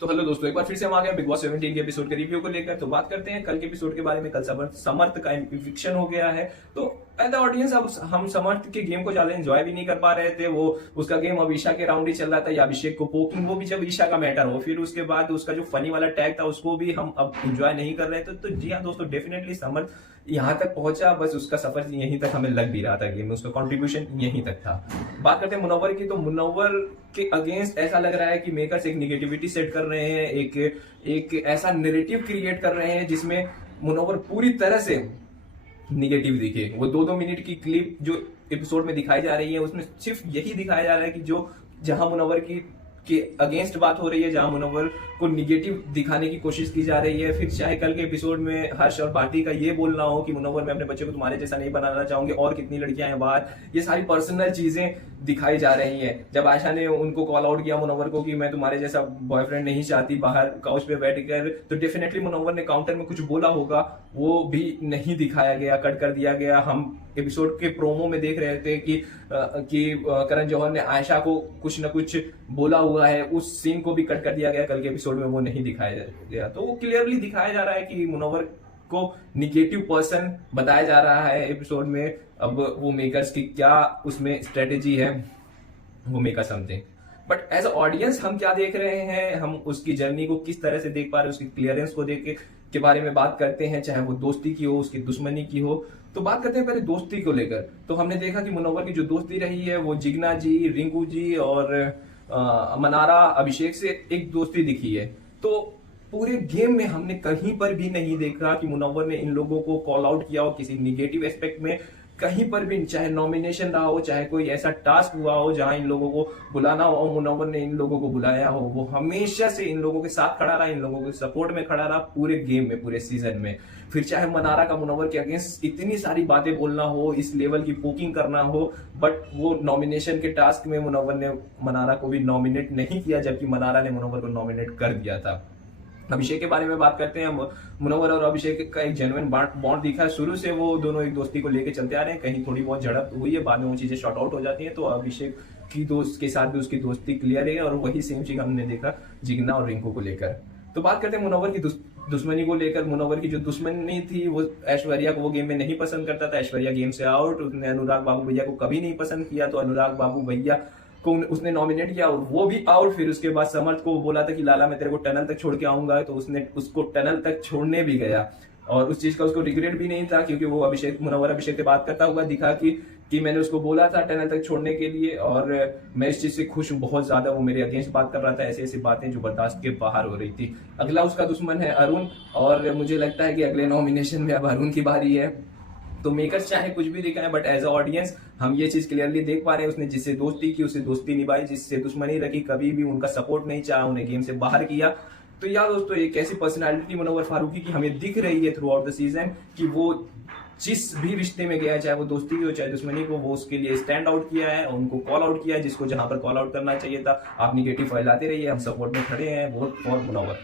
तो हेलो दोस्तों, एक बार फिर से हम आ गए बिग बॉस 17 के एपिसोड के रिव्यू को लेकर। तो बात करते हैं कल के एपिसोड के बारे में। कल समर्थ का इविक्शन हो गया है। तो एज अ ऑडियंस अब हम समर्थ के गेम को ज्यादा एंजॉय भी नहीं कर पा रहे थे। वो उसका गेम अब ईशा के राउंड ही चल रहा था, या अभिषेक को पोकिंग, वो भी जब ईशा का मैटर हो। फिर उसके बाद उसका जो फनी वाला टैग था उसको भी हम अब एंजॉय नहीं कर रहे थे। तो जी हाँ दोस्तों, डेफिनेटली समर्थ यहाँ तक पहुंचा, बस उसका सफर यहीं तक हमें लग भी रहा था। गेम में उसका कंट्रीब्यूशन यहीं तक था। बात करते हैं मुनव्वर की, तो मुनव्वर के अगेंस्ट ऐसा लग रहा है कि मेकर्स एक निगेटिविटी सेट कर रहे हैं, एक ऐसा नैरेटिव क्रिएट कर रहे हैं जिसमें मुनव्वर पूरी तरह से निगेटिव दिखे। वो 2-2 मिनट की क्लिप जो एपिसोड में दिखाई जा रही है उसमें सिर्फ यही दिखाया जा रहा है कि जो जहां मुनव्वर की के अगेंस्ट बात हो रही है, जहां मुनव्वर को निगेटिव दिखाने की कोशिश की जा रही है। फिर चाहे कल के एपिसोड में हर्ष और पार्टी का ये बोलना हो कि मुनव्वर, मैं अपने बच्चे को तुम्हारे जैसा नहीं बनाना चाहूंगी, और कितनी लड़कियां हैं बाहर, ये सारी पर्सनल चीजें दिखाई जा रही हैं। जब आयशा ने उनको कॉल आउट किया मुनव्वर को कि मैं तुम्हारे जैसा बॉयफ्रेंड नहीं चाहती बाहर काउच पे बैठकर, तो डेफिनेटली मुनव्वर ने काउंटर में कुछ बोला होगा, वो भी नहीं दिखाया गया, कट कर दिया गया। हम एपिसोड के प्रोमो में देख रहे थे कि करण जौहर ने आयशा को कुछ न कुछ बोला हुआ है, उस सीन को भी कट कर दिया गया। कल के एपिसोड में वो नहीं दिखाया गया। तो वो क्लियरली दिखाया जा रहा है कि मुनव्वर को निगेटिव पर्सन बताया जा रहा है एपिसोड में। अब वो मेकर्स की क्या उसमें स्ट्रेटेजी है वो maker something, but as a audience हम क्या देख रहे हैं, हम उसकी जर्नी को किस तरह से देख पा रहे हैं, उसकी क्लियरेंस को देख के बारे में बात करते हैं, चाहे वो दोस्ती की हो, उसकी दुश्मनी की हो। तो बात करते हैं पहले दोस्ती को लेकर। तो हमने देखा कि मुनव्वर की जो दोस्ती रही है वो जिग्ना जी, रिंकू जी और मनारा, अभिषेक से एक दोस्ती दिखी है। तो पूरे गेम में हमने कहीं पर भी नहीं देखा कि मुनव्वर ने इन लोगों को कॉल आउट किया हो किसी निगेटिव एस्पेक्ट में। कहीं पर भी, चाहे नॉमिनेशन रहा हो, चाहे कोई ऐसा टास्क हुआ हो जहां इन लोगों को बुलाना हो, मुनव्वर ने इन लोगों को बुलाया हो, वो हमेशा से इन लोगों के साथ खड़ा रहा, इन लोगों के सपोर्ट में खड़ा रहा पूरे गेम में, पूरे सीजन में। फिर चाहे मनारा का मुनव्वर के अगेंस्ट इतनी सारी बातें बोलना हो, इस लेवल की पोकिंग करना हो, बट वो नॉमिनेशन के टास्क में मुनव्वर ने मनारा को भी नॉमिनेट नहीं किया, जबकि मनारा ने मुनव्वर को नॉमिनेट कर दिया था। अभिषेक के बारे में बात करते हैं। मुनव्वर और अभिषेक का एक जेन्युइन बॉन्ड दिखा है। शुरू से वो दोनों एक दोस्ती को लेके चलते आ रहे हैं। कहीं थोड़ी बहुत झड़प हुई है, बाद में वो चीजें शॉर्ट आउट हो जाती हैं। तो अभिषेक की दोस्त के साथ भी उसकी दोस्ती क्लियर है, और वही सेम चीज हमने देखा जिग्ना और रिंकू को लेकर। तो बात करते हैं मुनव्वर की दुश्मनी को लेकर। मुनव्वर की जो दुश्मनी थी वो ऐश्वर्या को वो गेम में नहीं पसंद करता था। ऐश्वर्या गेम से आउट, उसने अनुराग बाबू भैया को कभी नहीं पसंद किया, तो अनुराग बाबू भैया को उसने नॉमिनेट किया और वो भी आउट। फिर उसके बाद समर्थ को बोला था कि लाला मैं तेरे को टनल तक छोड़ के आऊंगा, तो उसने उसको टनल तक छोड़ने भी गया, और उस चीज का उसको रिग्रेट भी नहीं था, क्योंकि वो मुनव्वर अभिषेक से बात करता हुआ दिखा कि मैंने उसको बोला था टनल तक छोड़ने के लिए, और मैं इस चीज से खुश हूं बहुत ज्यादा। वो मेरे अगेंस्ट बात कर रहा था, ऐसी ऐसी बातें जो बर्दाश्त के बाहर हो रही थी। अगला उसका दुश्मन है अरुण, और मुझे लगता है कि अगले नॉमिनेशन में अब अरुण की बारी है। तो मेकर्स चाहे कुछ भी दिखाएं, बट एज अ ऑडियंस हम ये चीज क्लियरली देख पा रहे हैं, उसने जिससे दोस्ती की उससे दोस्ती निभाई, जिससे दुश्मनी रखी कभी भी उनका सपोर्ट नहीं चाहा, उन्हें गेम से बाहर किया। तो यार दोस्तों, एक ऐसी पर्सनालिटी मुनव्वर फारूकी की हमें दिख रही है थ्रू आउट द सीजन कि वो जिस भी रिश्ते में गया है, चाहे वो दोस्ती की हो चाहे दुश्मनी को, वो उसके लिए स्टैंड आउट किया है, उनको कॉल आउट किया है जिसको जहां पर कॉल आउट करना चाहिए था। आप निगेटिव फैलाते रहिए, हम सपोर्ट में खड़े हैं, वोट फॉर मुनव्वर।